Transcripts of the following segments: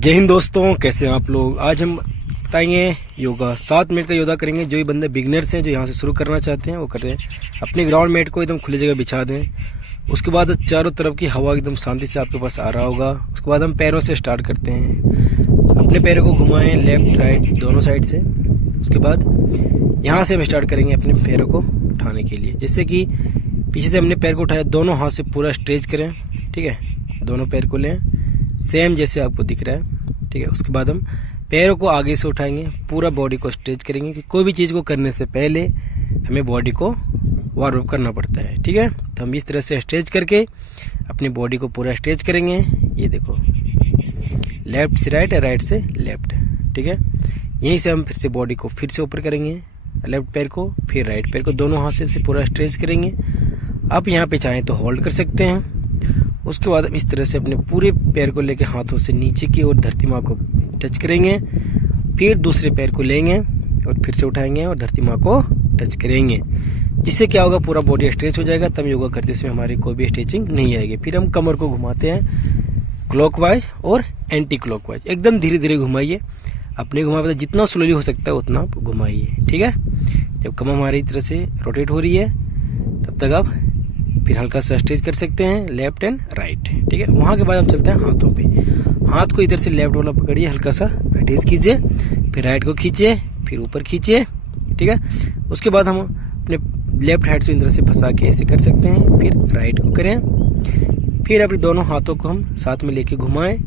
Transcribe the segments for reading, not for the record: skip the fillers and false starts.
जय हिंद दोस्तों, कैसे हैं आप लोग। आज हम बताएंगे योगा 7 मिनट का योगा करेंगे। जो ये बंदे बिगनर्स हैं, जो यहाँ से शुरू करना चाहते हैं, वो करें। अपने ग्राउंड मेट को एकदम खुली जगह बिछा दें। उसके बाद चारों तरफ की हवा एकदम शांति से आपके पास आ रहा होगा। उसके बाद हम पैरों से स्टार्ट करते हैं। अपने पैरों को घुमाएं लेफ्ट राइट दोनों साइड से। उसके बाद यहाँ से हम स्टार्ट करेंगे अपने पैरों को उठाने के लिए। जैसे कि पीछे से हमने पैर को उठाया, दोनों हाथ से पूरा स्ट्रेच करें। ठीक है, दोनों पैर को लें सेम जैसे आपको दिख रहा है। ठीक है, उसके बाद हम पैरों को आगे से उठाएंगे, पूरा बॉडी को स्ट्रेच करेंगे कि कोई भी चीज़ को करने से पहले हमें बॉडी को वार्म अप करना पड़ता है। ठीक है, तो हम इस तरह से स्ट्रेच करके अपनी बॉडी को पूरा स्ट्रेच करेंगे। ये देखो, लेफ्ट से राइट, राइट से लेफ्ट। ठीक है, यहीं से हम फिर से बॉडी को फिर से ऊपर करेंगे, लेफ्ट पैर को फिर राइट पैर को, दोनों हाथ से पूरा स्ट्रेच करेंगे। आप यहाँ पे चाहें तो होल्ड कर सकते हैं। उसके बाद हम इस तरह से अपने पूरे पैर को लेकर हाथों से नीचे की ओर धरती माँ को टच करेंगे। फिर दूसरे पैर को लेंगे और फिर से उठाएंगे और धरती माँ को टच करेंगे। जिससे क्या होगा, पूरा बॉडी स्ट्रेच हो जाएगा। तब योगा करते समय हमारी कोई भी स्ट्रेचिंग नहीं आएगी। फिर हम कमर को घुमाते हैं क्लॉकवाइज और एंटी क्लॉकवाइज। एकदम धीरे धीरे घुमाइए, अपने घुमा जितना स्लोली हो सकता है उतना आप घुमाइए। ठीक है, जब कमर हमारी तरह से रोटेट हो रही है तब तक आप फिर हल्का सा स्ट्रेच कर सकते हैं लेफ्ट एंड राइट। ठीक है, वहाँ के बाद हम चलते हैं हाथों पे। हाथ को इधर से लेफ्ट वाला पकड़िए, हल्का सा अटैच कीजिए, फिर राइट को खींचिए, फिर ऊपर खींचिए। ठीक है, उसके बाद हम अपने लेफ्ट हैंड से इधर से फंसा के ऐसे कर सकते हैं। फिर राइट को करें, फिर अपने दोनों हाथों को हम साथ में लेके घुमाएं।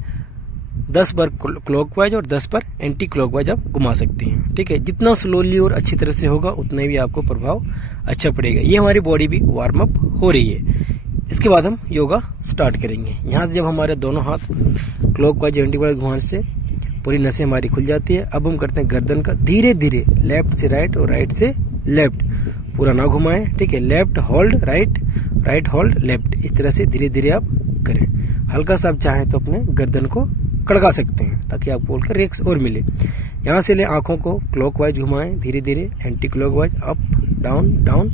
10 बार क्लॉकवाइज और 10 बार एंटी क्लॉकवाइज आप घुमा सकते हैं। ठीक है, जितना स्लोली और अच्छी तरह से होगा उतना भी आपको प्रभाव अच्छा पड़ेगा। ये हमारी बॉडी भी वार्म अप हो रही है। इसके बाद हम योगा स्टार्ट करेंगे। यहाँ से जब हमारे दोनों हाथ क्लॉकवाइज एंटी क्लॉकवाइज घुमाने से पूरी नसें हमारी खुल जाती है। अब हम करते हैं गर्दन का धीरे धीरे लेफ्ट से राइट और राइट से लेफ्ट। पूरा ना घुमाएं। ठीक है, left hold right, right hold left. इस तरह से धीरे धीरे आप करें। हल्का सा आप चाहें तो अपने गर्दन को कड़का सकते हैं ताकि आपको बोलकर रिलैक्स और मिले। यहाँ से ले आंखों को क्लॉकवाइज घुमाएं धीरे धीरे, anti clockwise, up down down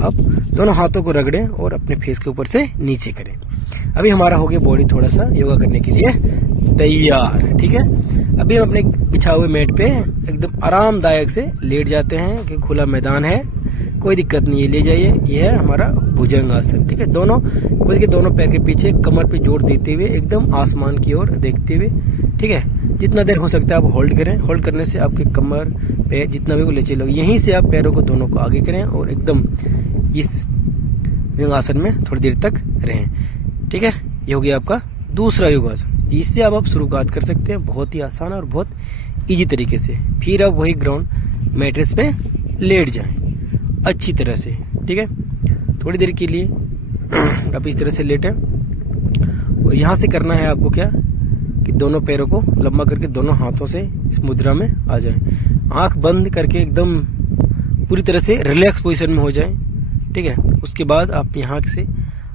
up. दोनों हाथों को रगड़ें और अपने फेस के ऊपर से नीचे करें। अभी हमारा हो गया बॉडी थोड़ा सा योगा करने के लिए तैयार। ठीक है, अभी हम अपने बिछाए हुए मैट पे एकदम आरामदायक से लेट जाते हैं कि खुला मैदान है, कोई दिक्कत नहीं है, ले जाइए। ये है हमारा भुजंग आसन। ठीक है, दोनों खुद के दोनों पैर के पीछे कमर पे जोर देते हुए एकदम आसमान की ओर देखते हुए। ठीक है, जितना देर हो सकता है आप होल्ड करें। होल्ड करने से आपके कमर पे जितना भी वो लचीला होगा। यहीं से आप पैरों को दोनों को आगे करें और एकदम इस भुजंग आसन में थोड़ी देर तक रहें। ठीक है, ये हो गया आपका दूसरा योगासन। इससे अब आप शुरुआत कर सकते हैं बहुत ही आसान और बहुत ईजी तरीके से। फिर आप वही ग्राउंड मैट्रेस पे लेट जाएं अच्छी तरह से। ठीक है, थोड़ी देर के लिए आप इस तरह से लेटें और यहाँ से करना है आपको क्या कि दोनों पैरों को लंबा करके दोनों हाथों से इस मुद्रा में आ जाएं। आंख बंद करके एकदम पूरी तरह से रिलैक्स पोजीशन में हो जाएं। ठीक है, उसके बाद आप यहाँ से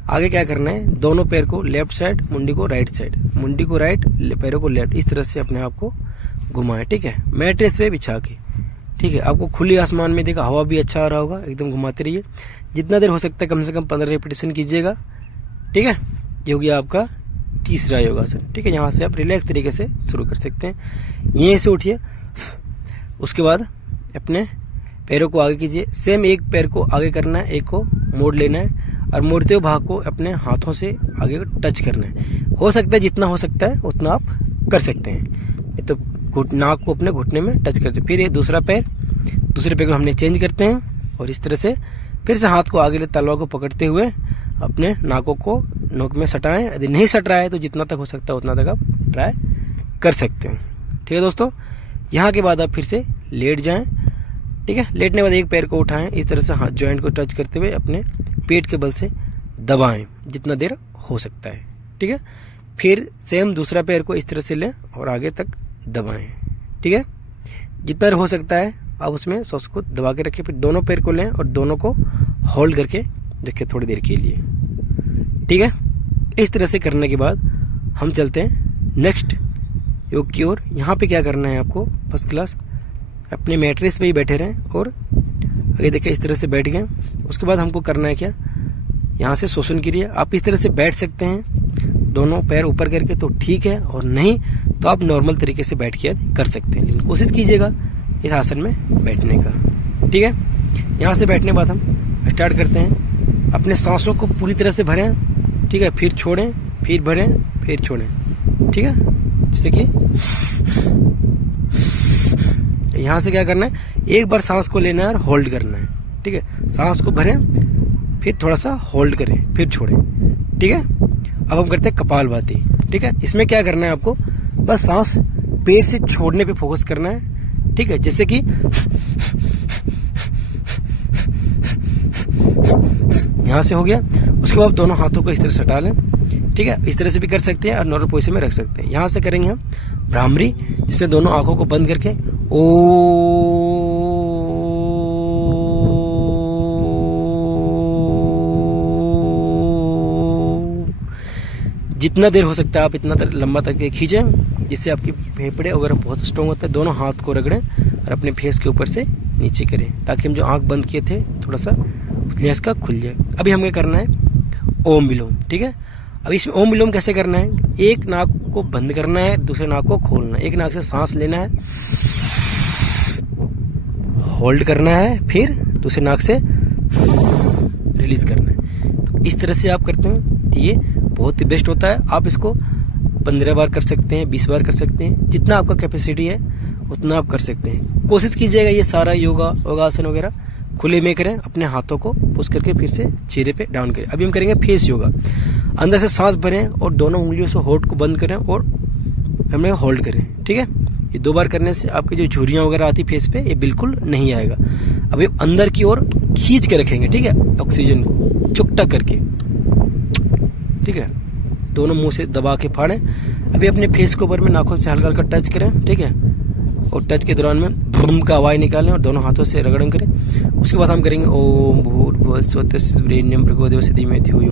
आगे क्या करना है, दोनों पैर को लेफ्ट साइड, मुंडी को राइट साइड, मुंडी को राइट, पैरों को लेफ्ट, इस तरह से अपने आप को घुमाएं। ठीक है, मैट्रेस पे बिछा के। ठीक है, आपको खुली आसमान में देखा हवा भी अच्छा आ रहा होगा। एकदम घुमाते रहिए, जितना देर हो सकता है कम से कम 15 रेपिटेशन कीजिएगा। ठीक है, ये हो गया आपका तीसरा योगासन। ठीक है, यहाँ से आप रिलैक्स तरीके से शुरू कर सकते हैं। यहीं से उठिए, उसके बाद अपने पैरों को आगे कीजिए। सेम एक पैर को आगे करना है, एक को मोड़ लेना है और मोड़ते हुए भाग को अपने हाथों से आगे टच करना है। हो सकता है जितना हो सकता है उतना आप कर सकते हैं। तो नाक को अपने घुटने में टच करते हैं। फिर ये दूसरे पैर को हमने चेंज करते हैं और इस तरह से फिर से हाथ को आगे ले तलवा को पकड़ते हुए अपने नाकों को नोक में सटाएं। यदि नहीं सट रहा है तो जितना तक हो सकता है उतना तक आप ट्राई कर सकते हैं। ठीक है दोस्तों, यहाँ के बाद आप फिर से लेट जाएं। ठीक है, लेटने के बाद एक पैर को उठाएं, इस तरह से हाथ जॉइंट को टच करते हुए अपने पेट के बल से दबाएं जितना देर हो सकता है। ठीक है, फिर सेम दूसरा पैर को इस तरह से लें और आगे तक दबाएं। ठीक है, जितना देर हो सकता है आप उसमें सॉस को दबा के रखें। फिर दोनों पैर को लें और दोनों को होल्ड करके रखें थोड़ी देर के लिए। ठीक है, इस तरह से करने के बाद हम चलते हैं नेक्स्ट योग की ओर। यहाँ पे क्या करना है आपको, फर्स्ट क्लास अपने मैट्रेस पे ही बैठे रहें और आगे देखिए इस तरह से बैठ गए। उसके बाद हमको करना है क्या, यहाँ से शोषण क्रिया। आप इस तरह से बैठ सकते हैं दोनों पैर ऊपर करके तो ठीक है, और नहीं तो आप नॉर्मल तरीके से बैठ के कर सकते हैं, लेकिन कोशिश कीजिएगा इस आसन में बैठने का। ठीक है, यहाँ से बैठने के बाद हम स्टार्ट करते हैं। अपने सांसों को पूरी तरह से भरें, ठीक है, फिर छोड़ें, फिर भरें, फिर छोड़ें। ठीक है, जैसे कि यहाँ से क्या करना है, एक बार सांस को लेना है और होल्ड करना है। ठीक है, सांस को भरें, फिर थोड़ा सा होल्ड करें, फिर छोड़ें। ठीक है, अब हम करते हैं कपालभाति। ठीक है, इसमें क्या करना है, आपको बस सांस पेट से छोड़ने पे फोकस करना है। ठीक है, जैसे कि यहां से हो गया, उसके बाद दोनों हाथों को इस तरह से हटा लें। ठीक है, इस तरह से भी कर सकते हैं और नॉर्मल पोजीशन में रख सकते हैं। यहां से करेंगे हम भ्रामरी, जिसमें दोनों आंखों को बंद करके ओ जितना देर हो सकता है आप इतना लंबा तक खींचें, जिससे आपकी फेफड़े वगैरह बहुत स्ट्रॉन्ग होता है। दोनों हाथ को रगड़ें और अपने फेस के ऊपर से नीचे करें, ताकि हम जो आंख बंद किए थे थोड़ा सा लेंस का खुल जाए। अभी हमें करना है ओम विलोम। ठीक है, अब इसमें ओम विलोम कैसे करना है, एक नाक को बंद करना है, दूसरे नाक को खोलना है। एक नाक से सांस लेना है, होल्ड करना है, फिर दूसरे नाक से रिलीज करना है। तो इस तरह से आप करते हैं तो ये बहुत ही बेस्ट होता है। आप इसको 15 बार कर सकते हैं, 20 बार कर सकते हैं, जितना आपका कैपेसिटी है उतना आप कर सकते हैं। कोशिश कीजिएगा ये सारा योगासन वगैरह खुले में करें, अपने हाथों को पुश करके फिर से चेहरे पे डाउन करें। अभी हम करेंगे फेस योगा। अंदर से सांस भरें और दोनों उंगलियों से होठ को बंद करें और हमें होल्ड करें। ठीक है, ये 2 बार करने से आपकी जो झुर्रियां वगैरह आती फेस पे, ये बिल्कुल नहीं आएगा। अभी अंदर की ओर खींच के रखेंगे। ठीक है, ऑक्सीजन को चुकटा करके। ठीक है, दोनों मुंह से दबा के फाड़ें। अभी अपने फेस के ऊपर में नाखून से हल्का हल्का टच करें। ठीक है, और टच के दौरान में भ्रूम का आवाज निकालें और दोनों हाथों से रगड़न करें। उसके बाद हम करेंगे ओम भूर्भुवः स्वः तस्य वरेण्यं भर्गो देवस्य धीमहि धियो यो